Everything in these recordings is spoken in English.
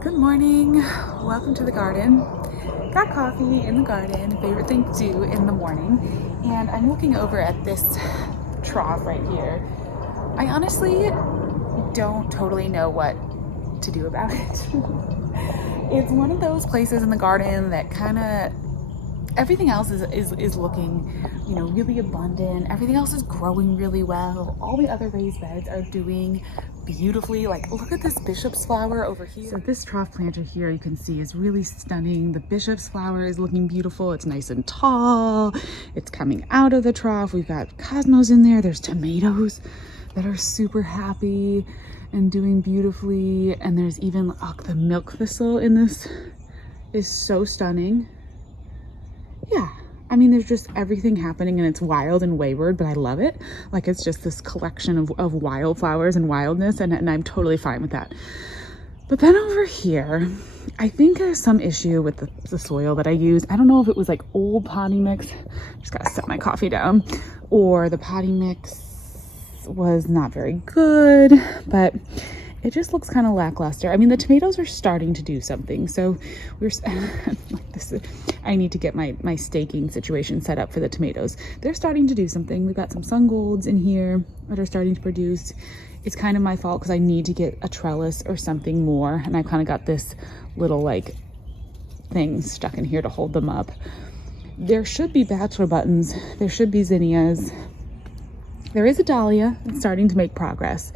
Good morning, welcome to the garden. Got coffee in the garden, favorite thing to do in the morning. And I'm looking over at this trough right here. I honestly don't totally know what to do about it. It's one of those places in the garden that kind of, everything else is looking, really abundant. Everything else is growing really well. All the other raised beds are doing beautifully. Like, look at this bishop's flower over here. So this trough planter here, you can see, is really stunning. The bishop's flower is looking beautiful. It's nice and tall. It's coming out of the trough. We've got cosmos in there. There's tomatoes that are super happy and doing beautifully. And there's even the milk thistle in this is so stunning. Yeah, I mean, there's just everything happening and it's wild and wayward, but I love it. Like, it's just this collection of wildflowers and wildness, and I'm totally fine with that. But then over here, I think there's some issue with the soil that I use. I don't know if it was like old potting mix, just gotta set my coffee down, or the potting mix was not very good, but it just looks kind of lackluster. I mean, the tomatoes are starting to do something. So I need to get my staking situation set up for the tomatoes. They're starting to do something. We've got some sun golds in here that are starting to produce. It's kind of my fault because I need to get a trellis or something more. And I've kind of got this little thing stuck in here to hold them up. There should be bachelor buttons. There should be zinnias. There is a dahlia that's starting to make progress.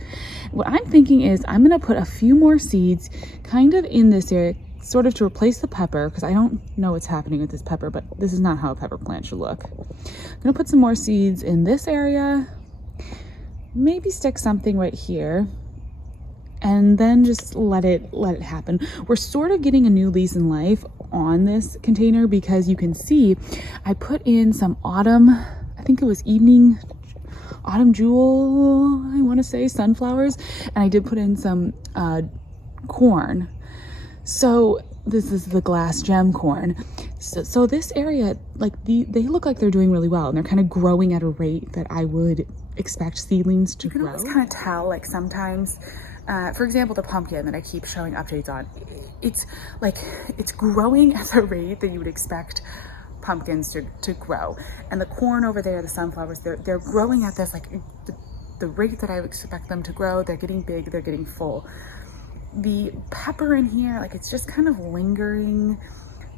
What I'm thinking is I'm gonna put a few more seeds kind of in this area, sort of to replace the pepper, because I don't know what's happening with this pepper, but this is not how a pepper plant should look. I'm gonna put some more seeds in this area, maybe stick something right here, and then just let it happen. We're sort of getting a new lease in life on this container because you can see I put in some autumn, I think it was autumn jewel, I want to say sunflowers, and I did put in some corn. So this is the glass gem corn. So this area, they look like they're doing really well, and they're kind of growing at a rate that I would expect seedlings to grow. You can always kind of tell, sometimes, for example, the pumpkin that I keep showing updates on, it's growing at the rate that you would expect pumpkins to grow. And the corn over there, the sunflowers, they're growing at this the rate that I would expect them to grow. They're getting big, they're getting full. The pepper in here, it's just kind of lingering.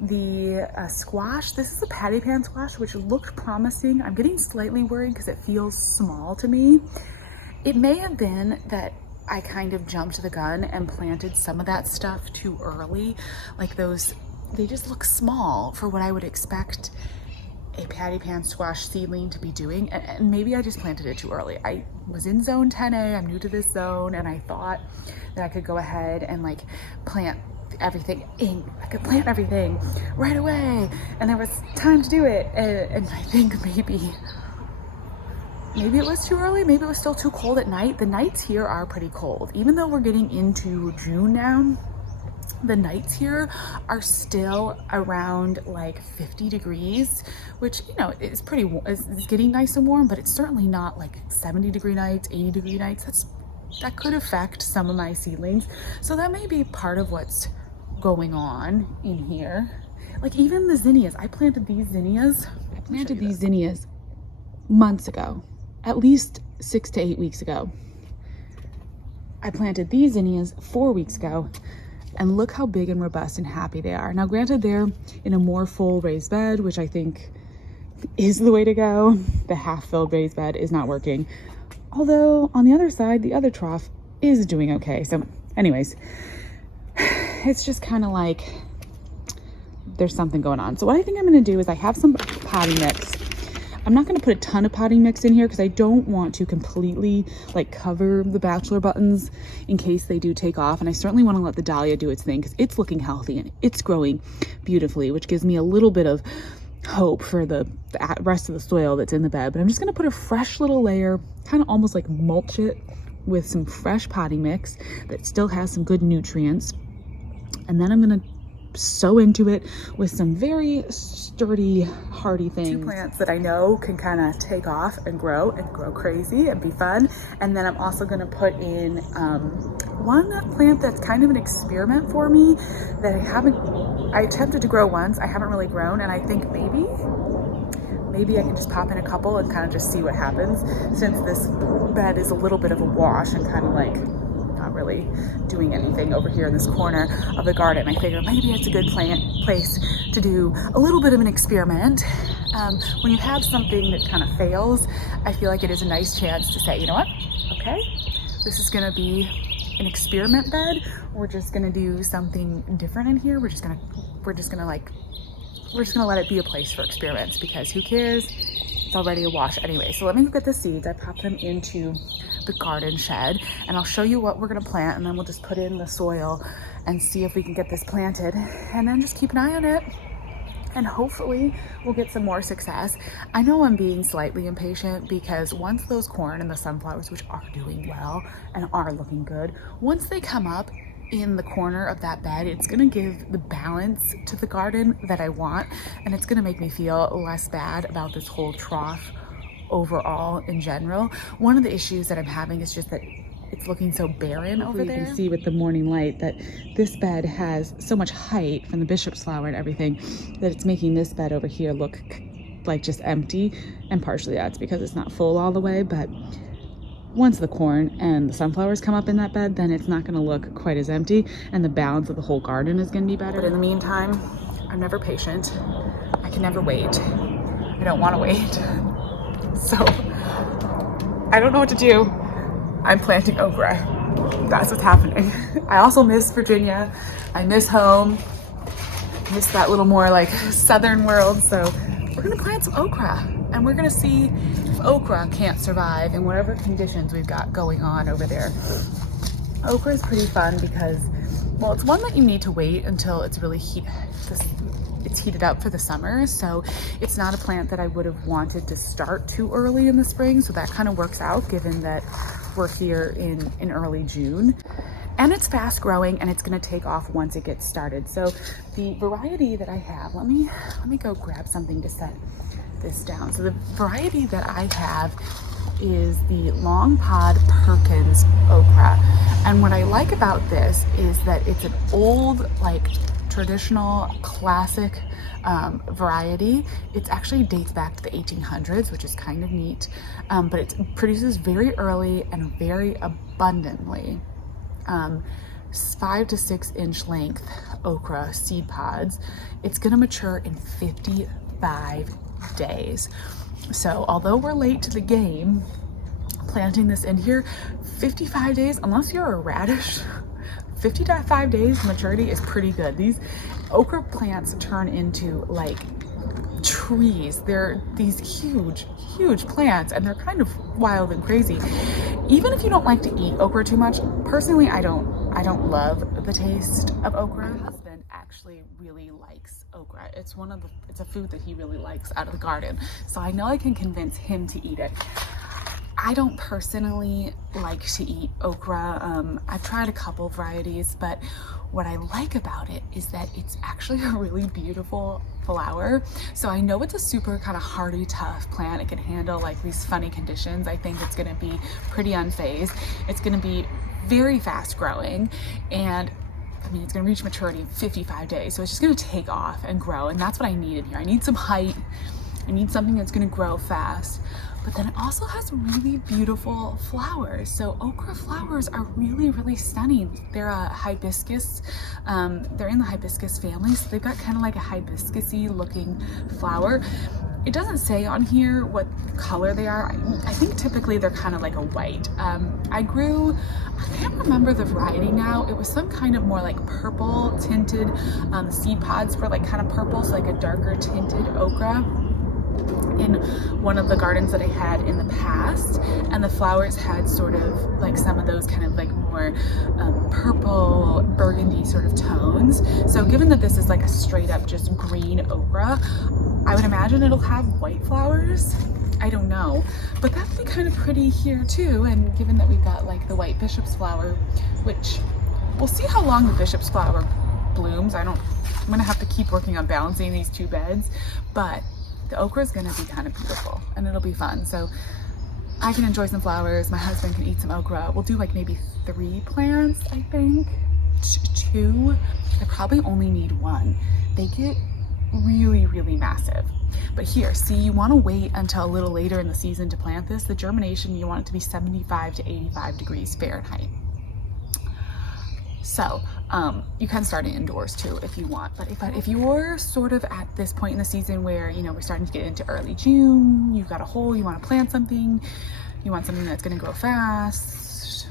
The squash, this is a patty pan squash, which looked promising. I'm getting slightly worried because it feels small to me. It may have been that I kind of jumped the gun and planted some of that stuff too early. They just look small for what I would expect a patty pan squash seedling to be doing. And maybe I just planted it too early. I was in zone 10A, I'm new to this zone, and I thought that I could go ahead and plant everything I could plant everything right away. And there was time to do it. And I think maybe it was too early. Maybe it was still too cold at night. The nights here are pretty cold. Even though we're getting into June now, the nights here are still around 50 degrees, which, is it's getting nice and warm, but it's certainly not 70-degree nights, 80-degree nights. That could affect some of my seedlings. So that may be part of what's going on in here. Even the zinnias, I planted these zinnias months ago, at least 6 to 8 weeks ago. I planted these zinnias 4 weeks ago. And look how big and robust and happy they are. Now, granted, they're in a more full raised bed, which I think is the way to go. The half-filled raised bed is not working. Although, on the other side, the other trough is doing okay. So, anyways, it's just kind of there's something going on. So what I think I'm going to do is I have some potting mix. I'm not going to put a ton of potting mix in here because I don't want to completely cover the bachelor buttons in case they do take off. And I certainly want to let the dahlia do its thing because it's looking healthy and it's growing beautifully, which gives me a little bit of hope for the rest of the soil that's in the bed. But I'm just going to put a fresh little layer, kind of almost mulch it with some fresh potting mix that still has some good nutrients. And then I'm going to so into it with some very sturdy, hardy things. Two plants that I know can kind of take off and grow crazy and be fun. And then I'm also going to put in one plant that's kind of an experiment for me that I attempted to grow once. I haven't really grown, and I think maybe I can just pop in a couple and kind of just see what happens, since this bed is a little bit of a wash and kind of like not really doing anything over here in this corner of the garden. I figure maybe it's a good place to do a little bit of an experiment. When you have something that kind of fails, I feel like it is a nice chance to say, you know what, okay, this is gonna be an experiment bed. We're just gonna do something different in here. We're just gonna let it be a place for experiments, because who cares? It's already a wash anyway. So let me look at the seeds. I popped them into the garden shed, and I'll show you what we're gonna plant, and then we'll just put in the soil and see if we can get this planted, and then just keep an eye on it, and hopefully we'll get some more success. I know I'm being slightly impatient, because once those corn and the sunflowers, which are doing well and are looking good, once they come up in the corner of that bed, it's gonna give the balance to the garden that I want, and it's gonna make me feel less bad about this whole trough overall in general. One of the issues that I'm having is just that it's looking so barren over there. You can see with the morning light that this bed has so much height from the bishop's flower and everything that it's making this bed over here look like just empty, and partially that's because it's not full all the way, but once the corn and the sunflowers come up in that bed, then it's not going to look quite as empty, and the balance of the whole garden is going to be better. But in the meantime, I'm never patient. I can never wait. I don't want to wait. So I don't know what to do. I'm planting okra. That's what's happening. I also miss Virginia. I miss home. I miss that little more like southern world. So we're going to plant some okra, and we're going to see if okra can't survive in whatever conditions we've got going on over there. Okra is pretty fun because, well, it's one that you need to wait until it's really heated up for the summer. So it's not a plant that I would have wanted to start too early in the spring. So that kind of works out, given that we're here in early June. And it's fast growing, and it's going to take off once it gets started. So the variety that I have, let me go grab something to set this down. So the variety that I have is the long pod Perkins okra. And what I like about this is that it's an old, like traditional classic variety. It actually dates back to the 1800s, which is kind of neat, but it produces very early and very abundantly 5 to 6 inch length okra seed pods. It's gonna mature in 55 days. So although we're late to the game planting this in here, 55 days, unless you're a radish, 55 days maturity is pretty good. These okra plants turn into like trees. They're these huge plants, and they're kind of wild and crazy. Even if you don't like to eat okra too much, personally I don't love the taste of okra. My husband actually really likes okra. It's a food that he really likes out of the garden. So I know I can convince him to eat it. I don't personally like to eat okra. I've tried a couple varieties, but what I like about it is that it's actually a really beautiful flower. So I know it's a super kind of hardy, tough plant. It can handle like these funny conditions. I think it's gonna be pretty unfazed. It's gonna be very fast growing, and I mean, it's gonna reach maturity in 55 days. So it's just gonna take off and grow, and that's what I need in here. I need some height. I need something that's gonna grow fast. But then it also has really beautiful flowers. So okra flowers are really stunning. They're a hibiscus. They're in the hibiscus family, so they've got kind of like a hibiscus-y looking flower. It doesn't say on here what color they are. I think typically they're kind of like a white. I can't remember the variety now. It was some kind of more like purple tinted, the seed pods were like kind of purple, so like a darker tinted okra in one of the gardens that I had in the past, and the flowers had sort of like some of those kind of like more purple burgundy sort of tones. So given that this is like a straight up just green okra, I would imagine it'll have white flowers. I don't know, but that'd be kind of pretty here too. And given that we've got like the white bishop's flower, which we'll see how long the bishop's flower blooms. I'm gonna have to keep working on balancing these two beds, but the okra is gonna be kind of beautiful and it'll be fun. So I can enjoy some flowers. My husband can eat some okra. We'll do like maybe 3 plants, I think. 2. I probably only need 1. They get really, really massive. But here, see, you want to wait until a little later in the season to plant this. The germination, you want it to be 75 to 85 degrees Fahrenheit. So you can start it indoors too if you want. But if you're sort of at this point in the season where, you know, we're starting to get into early June, you've got a hole, you want to plant something, you want something that's going to grow fast,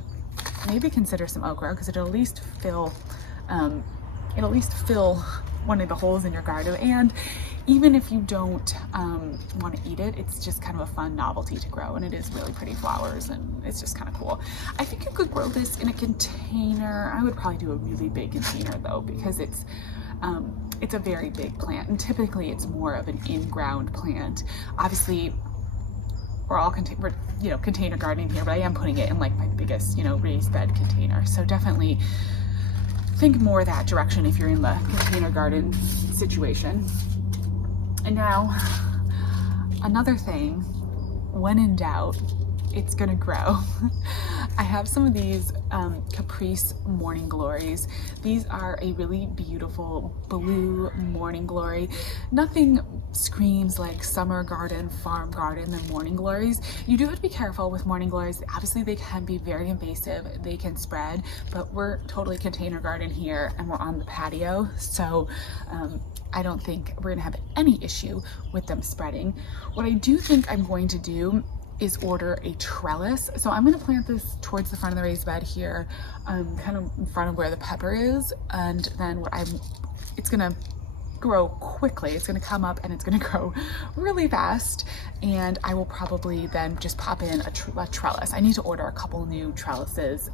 maybe consider some okra, because it'll at least fill one of the holes in your garden. And even if you don't want to eat it, it's just kind of a fun novelty to grow, and it is really pretty flowers, and it's just kind of cool. I think you could grow this in a container. I would probably do a really big container though, because it's a very big plant, and typically it's more of an in-ground plant. Obviously, we're container gardening here, but I am putting it in like my biggest, raised bed container. So definitely think more that direction if you're in the container garden situation. And now, another thing, when in doubt, it's gonna grow. I have some of these Caprice Morning Glories. These are a really beautiful blue Morning Glory. Nothing screams like summer garden, farm garden than Morning Glories. You do have to be careful with Morning Glories. Obviously they can be very invasive, they can spread, but we're totally container garden here and we're on the patio. So I don't think we're gonna have any issue with them spreading. What I do think I'm going to do is order a trellis. So I'm gonna plant this towards the front of the raised bed here, kind of in front of where the pepper is. And then it's gonna grow quickly. It's gonna come up and it's gonna grow really fast. And I will probably then just pop in a trellis. I need to order a couple new trellises,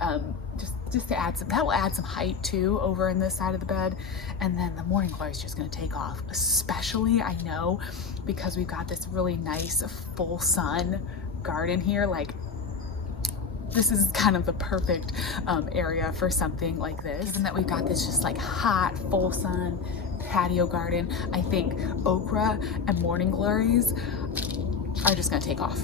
just to add some, that will add some height too over in this side of the bed. And then the Morning Glory is just gonna take off, especially I know because we've got this really nice full sun garden here. Like, this is kind of the perfect area for something like this. Given that we've got this just like hot full sun patio garden, I think okra and Morning Glories are just gonna take off.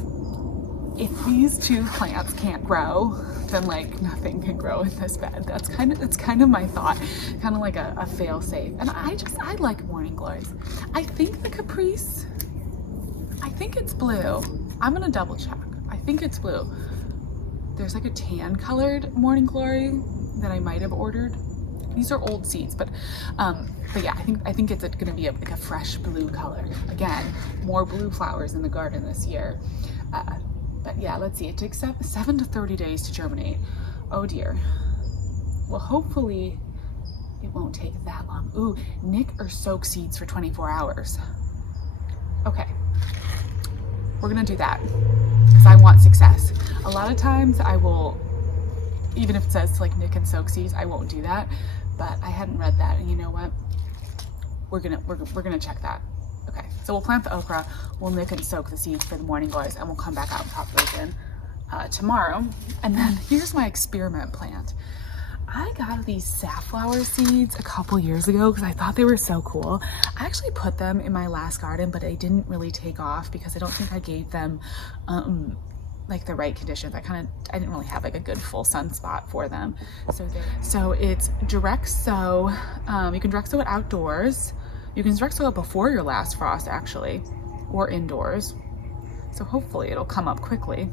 If these two plants can't grow, then like nothing can grow in this bed. It's kind of my thought, kind of like a fail safe. And I like Morning Glories. I think the Caprice, I think it's blue. I'm gonna double check. I think it's blue. There's like a tan colored Morning Glory that I might have ordered. These are old seeds, but yeah, I think it's gonna be like a fresh blue color. Again, more blue flowers in the garden this year. But yeah, let's see, it takes 7 to 30 days to germinate. Oh dear. Well, hopefully it won't take that long. Ooh, nick or soak seeds for 24 hours. Okay, we're gonna do that because I want success. A lot of times I will, even if it says to like nick and soak seeds, I won't do that, but I hadn't read that, and you know what? We're gonna check that. Okay, so we'll plant the okra, we'll nick and soak the seeds for the Morning Glories, and we'll come back out and pop those in tomorrow. And then here's my experiment plant. I got these safflower seeds a couple years ago because I thought they were so cool. I actually put them in my last garden, but they didn't really take off because I don't think I gave them like the right conditions. I didn't really have like a good full sun spot for them. So it's direct sow. You can direct sow it outdoors. You can direct sow it before your last frost actually, or indoors. So hopefully it'll come up quickly.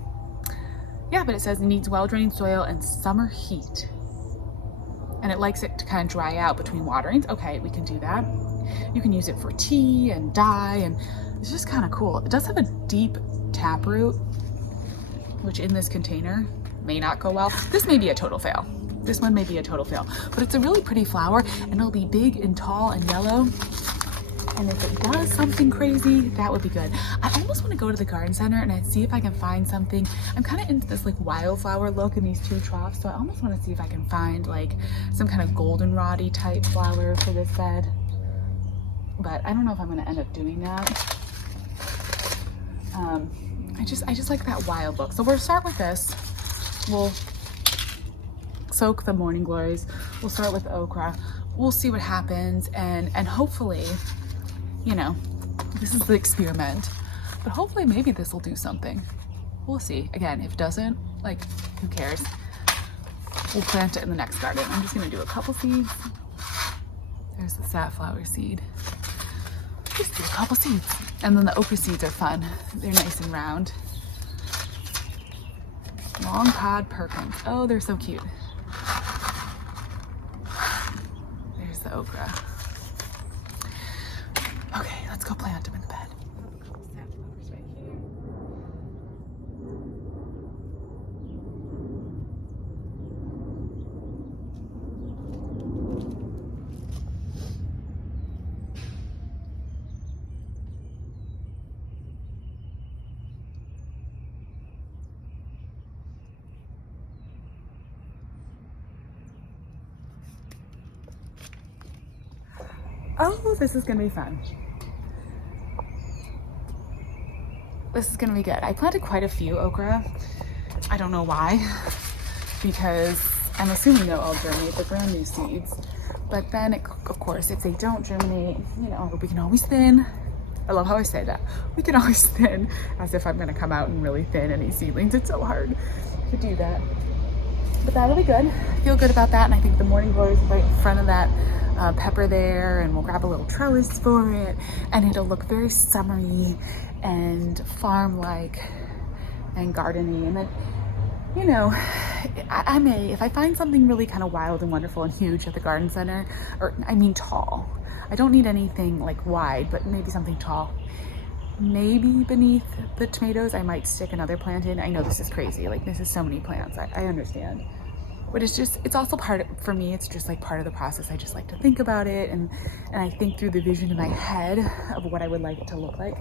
Yeah, but it says it needs well-drained soil and summer heat. And it likes it to kind of dry out between waterings. Okay, we can do that. You can use it for tea and dye, and it's just kind of cool. It does have a deep taproot, which in this container may not go well. This may be a total fail. This one may be a total fail, but it's a really pretty flower, and it'll be big and tall and yellow. And if it does something crazy, that would be good. I almost want to go to the garden center and I'd see if I can find something. I'm kind of into this like wildflower look in these two troughs, so I almost want to see if I can find like some kind of goldenroddy type flower for this bed. But I don't know if I'm going to end up doing that. I just like that wild look. So we'll start with this. We'll soak the Morning Glories. We'll start with the okra. we'll see what happens, and hopefully, you know, this is the experiment, but hopefully maybe this will do something. We'll see. Again, if it doesn't, like, who cares? We'll plant it in the next garden. I'm just gonna do a couple seeds. There's the safflower seed. Just do a couple seeds. And then the okra seeds are fun. They're nice and round. Long pod Perkins. Oh, they're so cute. There's the okra. Okay, let's go plant them in the bed. Safflowers right here. Oh, this is gonna be fun. This is gonna be good. I planted quite a few okra. I don't know why, because I'm assuming they'll all germinate. They're brand new seeds. But then, of course, if they don't germinate, you know, we can always thin. I love how I say that. We can always thin, as if I'm gonna come out and really thin any seedlings. It's so hard to do that. But that'll be good. I feel good about that, and I think the morning glory is right in front of that pepper there, and we'll grab a little trellis for it, and it'll look very summery and farm-like and gardeny. And then, you know, I may, if I find something really kind of wild and wonderful and huge at the garden center, or I mean tall, I don't need anything like wide, but maybe something tall. Maybe beneath the tomatoes, I might stick another plant in. I know this is crazy, like this is so many plants, I understand. But it's just, it's also part of, for me, it's just like part of the process. I just like to think about it, and I think through the vision in my head of what I would like it to look like.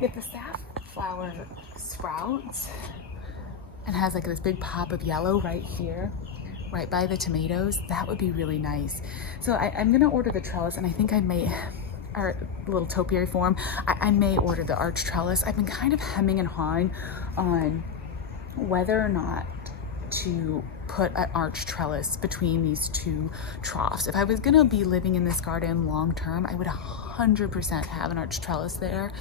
If the safflower sprouts and has like this big pop of yellow right here, right by the tomatoes, that would be really nice. So I'm gonna order the trellis, and I think I may, or little topiary form, I may order the arch trellis. I've been kind of hemming and hawing on whether or not to put an arch trellis between these two troughs. If I was gonna be living in this garden long term, I would 100% have an arch trellis there,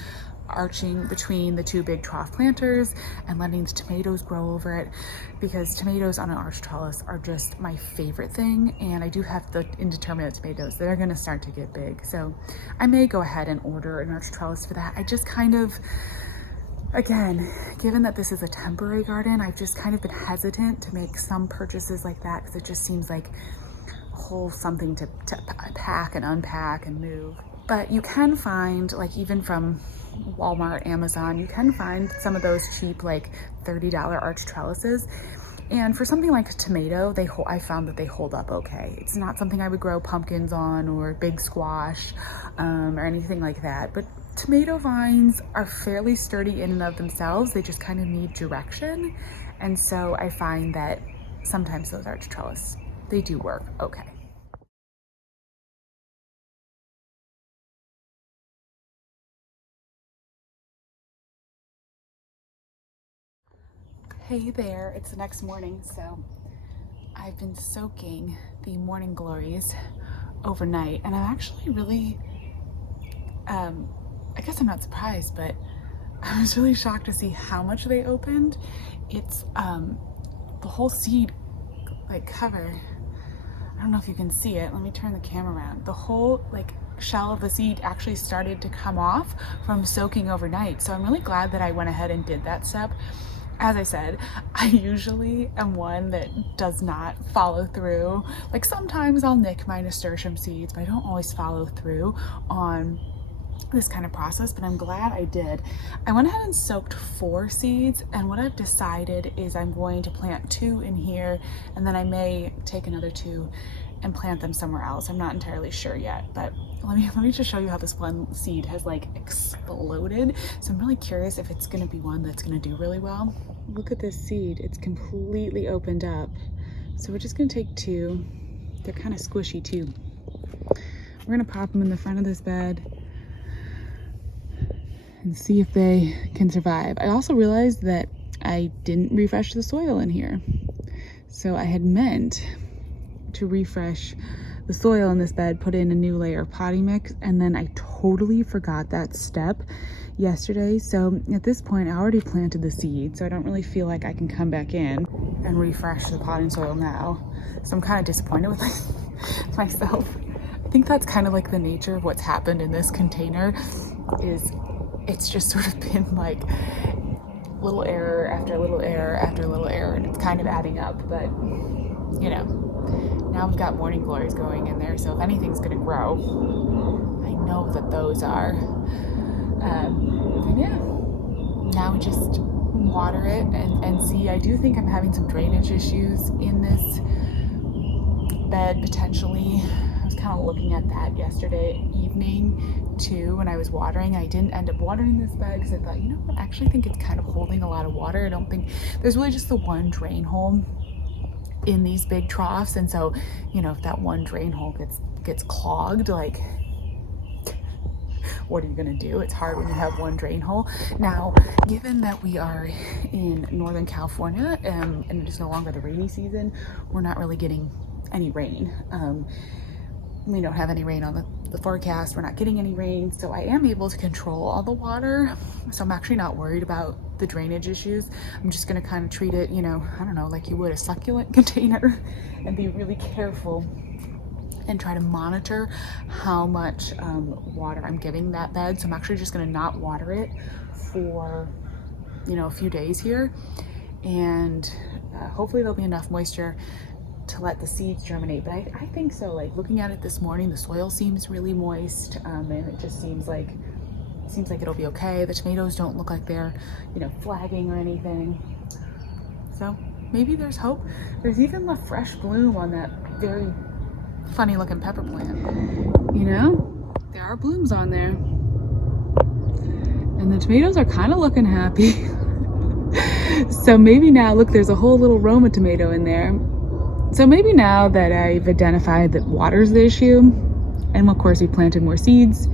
arching between the two big trough planters and letting the tomatoes grow over it, because tomatoes on an arch trellis are just my favorite thing. And I do have the indeterminate tomatoes that are gonna start to get big. So I may go ahead and order an arch trellis for that. I just kind of, again, given that this is a temporary garden, I've just kind of been hesitant to make some purchases like that, because it just seems like a whole something to pack and unpack and move. But you can find, like even from Walmart, Amazon, you can find some of those cheap, like $30 arch trellises. And for something like a tomato, I found that they hold up okay. It's not something I would grow pumpkins on or big squash or anything like that. But tomato vines are fairly sturdy in and of themselves. They just kind of need direction. And so I find that sometimes those arch trellis, they do work okay. Hey there, it's the next morning, so I've been soaking the morning glories overnight, and I'm actually really, I guess I'm not surprised, but I was really shocked to see how much they opened. It's the whole seed like cover. I don't know if you can see it. Let me turn the camera around. The whole like shell of the seed actually started to come off from soaking overnight. So I'm really glad that I went ahead and did that step. As I said, I usually am one that does not follow through. Like sometimes I'll nick my nasturtium seeds, but I don't always follow through on this kind of process, but I'm glad I did. I went ahead and soaked 4 seeds, and what I've decided is I'm going to plant 2 in here, and then I may take another 2 and plant them somewhere else. I'm not entirely sure yet, but let me just show you how this one seed has like exploded. So I'm really curious if it's gonna be one that's gonna do really well. Look at this seed, it's completely opened up. So we're just gonna take 2. They're kind of squishy too. We're gonna pop them in the front of this bed and see if they can survive. I also realized that I didn't refresh the soil in here. So I had meant to refresh the soil in this bed, put in a new layer of potting mix, and then I totally forgot that step yesterday. So at this point, I already planted the seed, so I don't really feel like I can come back in and refresh the potting soil now. So I'm kind of disappointed with myself. I think that's kind of like the nature of what's happened in this container, is it's just sort of been like little error after little error after little error, and it's kind of adding up. But you know, now we've got morning glories going in there, so if anything's gonna grow, I know that those are. And yeah, now we just water it and see. I do think I'm having some drainage issues in this bed potentially. I was kind of looking at that yesterday evening too when I was watering. I didn't end up watering this bed because I thought, you know what, I actually think it's kind of holding a lot of water. I don't think there's really just the one drain hole in these big troughs, and so, you know, if that one drain hole gets clogged, like, what are you gonna do? It's hard when you have one drain hole. Now, given that we are in Northern California and it is no longer the rainy season, we're not really getting any rain. We don't have any rain on the forecast. We're not getting any rain, so I am able to control all the water. So I'm actually not worried about the drainage issues. I'm just gonna kind of treat it, you know, I don't know, like you would a succulent container, and be really careful and try to monitor how much water I'm giving that bed. So I'm actually just gonna not water it for, you know, a few days here, and hopefully there'll be enough moisture to let the seeds germinate. But I think so. Like, looking at it this morning, the soil seems really moist, and it just seems like it'll be okay. The tomatoes don't look like they're, you know, flagging or anything. So maybe there's hope. There's even a fresh bloom on that very funny looking pepper plant. You know, there are blooms on there, and the tomatoes are kind of looking happy. So maybe now, look, there's a whole little Roma tomato in there. So maybe now that I've identified that water's the issue, and of course we planted more seeds,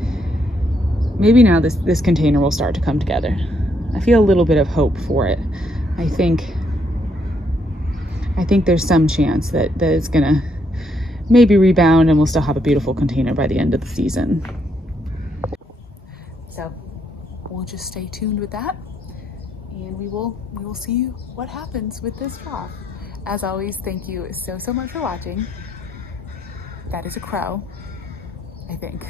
maybe now this container will start to come together. I feel a little bit of hope for it. I think there's some chance that it's gonna maybe rebound, and we'll still have a beautiful container by the end of the season. So we'll just stay tuned with that, and we will see what happens with this trough. As always, thank you so much for watching. That is a crow, I think.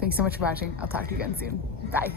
Thanks so much for watching. I'll talk to you again soon. Bye.